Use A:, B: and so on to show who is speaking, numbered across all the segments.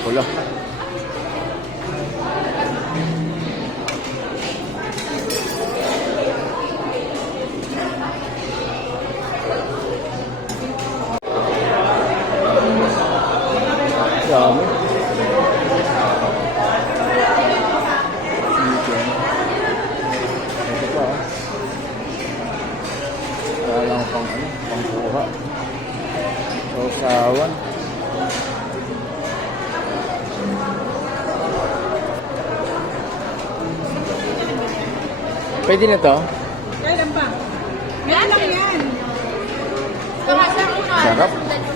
A: Wala. Dami. Chicken. Ito pa ah. Kaya lang pangkuha. Sausawan. Pwede na to?
B: Kailan pa? Ngayon lang yan.
A: Sarap.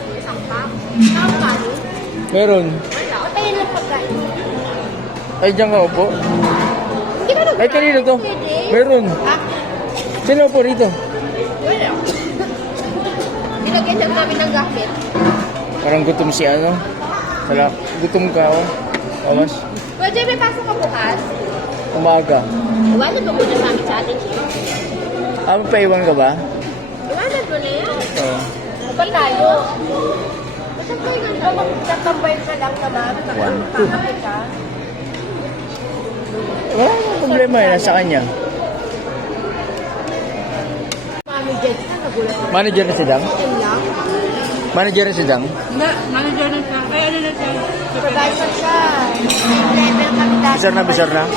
A: Meron.
C: Patayin lang pagkain.
A: Ay, diyan ka upo.
C: Hindi ka
A: Ay, kanino to? Meron. Sino upo rito?
C: Wala. Nilagyan lang namin ng gamit.
A: Parang gutom si ano. Wala. Gutom ka oh. Awas.
C: Well, Jay, may pasok ka bukas.
A: Umaga.
C: Iwanan mo muna sa amin sa atin.
A: Ah, magpaiwan ka ba?
C: Iwanan mo na yan.
A: Oo.
C: Kapag tayo. Basta kayo nga magtatambay ka lang naman.
A: One, two.
C: Kakapit ka.
A: Wala namang problema eh. Nasa kanya.
C: Mami, Jay, ka nagulat.
A: Manager na si Dang?
C: Yan lang.
A: Manager na si Dang?
B: Na, manager na siya. Ay, ano na siya?
C: Supervisor siya. Level kami dati.
A: Bisar na, bisar na.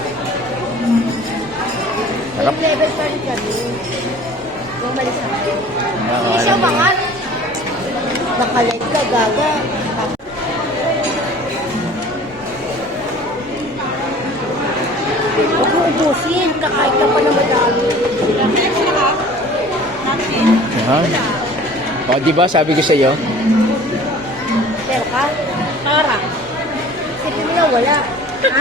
A: Sarap.
C: Level pa rin kami. Bumalis ako. Hindi siya mangat. Nakalive ka, gaga. Huwag mo ubusin. Kakain ka pa na madami.
A: Yan. O, diba sabi ko sa iyo?
C: Pero ka? Para. Sige mo na wala. Ha?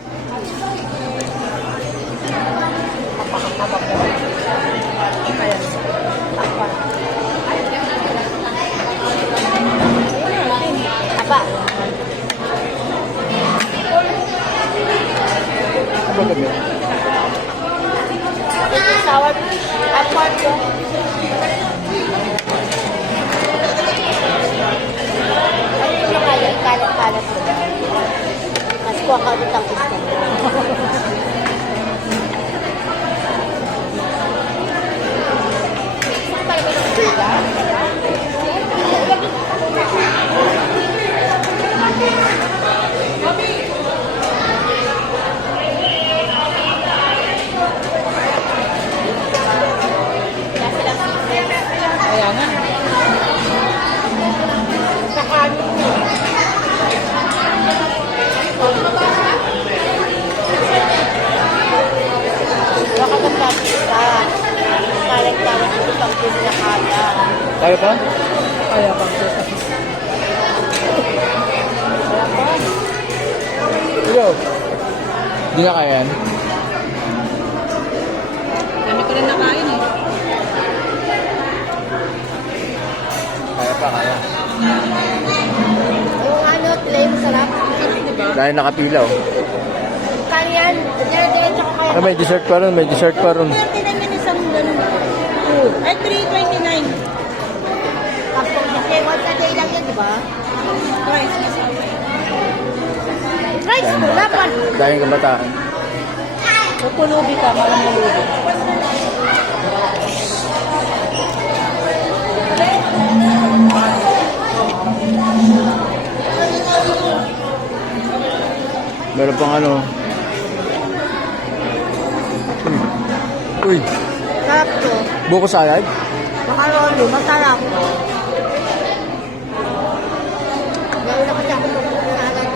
C: Apa?
A: Ano ba gabi?
C: Sour apart ko. Ano yung kaya? Kalat-kalat mo. Mas kuha ka ulit ang gusto mo. Gusto pa naman ang buga?
B: Kaya nga.
C: Baka magkakit ka. Kalat-kalat mo pag pinakala.
A: Kaya pa?
B: Kaya pa.
A: Yo. Hindi na kaya yan.
B: Dami ko rin nakain eh.
A: Kaya pa, kaya.
C: Yung ano, play mo sarap.
B: Diba?
A: Dahil nakapila oh.
C: Kaya yan, dire-diretso ko kaya.
A: Ah, may dessert pa ron, may dessert pa ron.
B: 39 yun isang ganun. Ay, 329.
C: Tapos kasi once a day lang yan, di ba?
B: Price.
C: Rice mo naman.
A: Dahil kabataan.
B: Pupulubi ka, malang mulubi.
A: Meron pang ano. Uy.
C: Sarap to.
A: Buko salad?
C: Makarolo, masarap. Gawin ako siya kung magkakalala.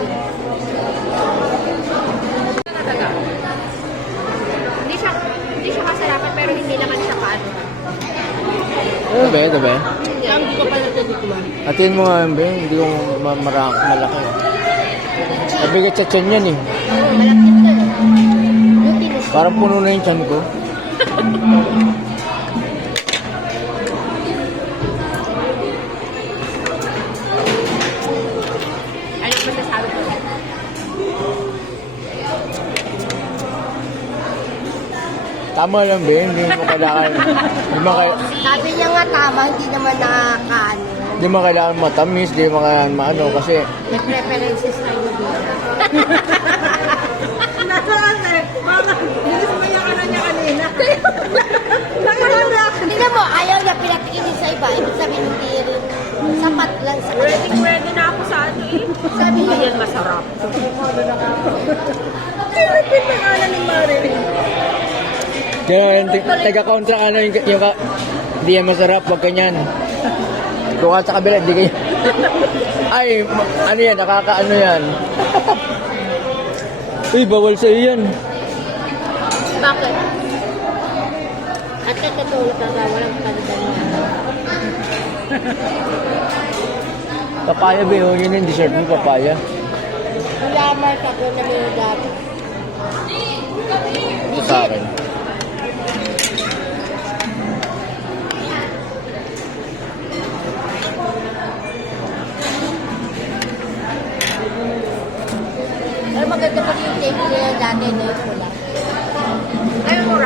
C: Hindi siya masarapan pero hindi naman siya paano.
A: Tabi, tabi.
B: Hindi ko pala titikman.
A: Atin mo nga yun, be. Hindi ko malaki. Nabigat sa tiyan yan eh.
C: Malapit ka eh. Glutinous.
A: Parang puno na yung tiyan ko.
C: Ano ba masasabi ko?
A: Tama lang, be. Hindi mo kailangan. Hindi mo kaya...
C: Sabi niya nga tama, hindi naman nakakaano.
A: Di mo kailangan matamis, di mo kailangan maano kasi
C: May preferences tayo dito.
B: Nasa kasi, baka, bilis mo yung ano niya kanina. Nanganak.
C: Tingnan mo, ayaw niya pinatikinin sa iba. Ibig sabihin, hindi rin sapat lang sa kanya.
B: Ready na ako sa ano eh.
C: Sabi niya,
B: Ayan, masarap. Pinipin na nga ni Marilyn.
A: kaya yung taga-contra ano yung hindi yan masarap, wag ganyan. Kung ka sa kabila, hindi kayo. Ay, ano yan, nakakaano yan. Uy, bawal sa iyo yan.
C: bakit? At katulad na nga, walang kalagayan.
A: Papaya ba yun? Yun yung dessert mo, papaya.
C: Wala man sa kung nanilag.
A: Ito sa akin.
C: Pero maganda pa yung table nila dati na yung pula.
B: Ayun mo,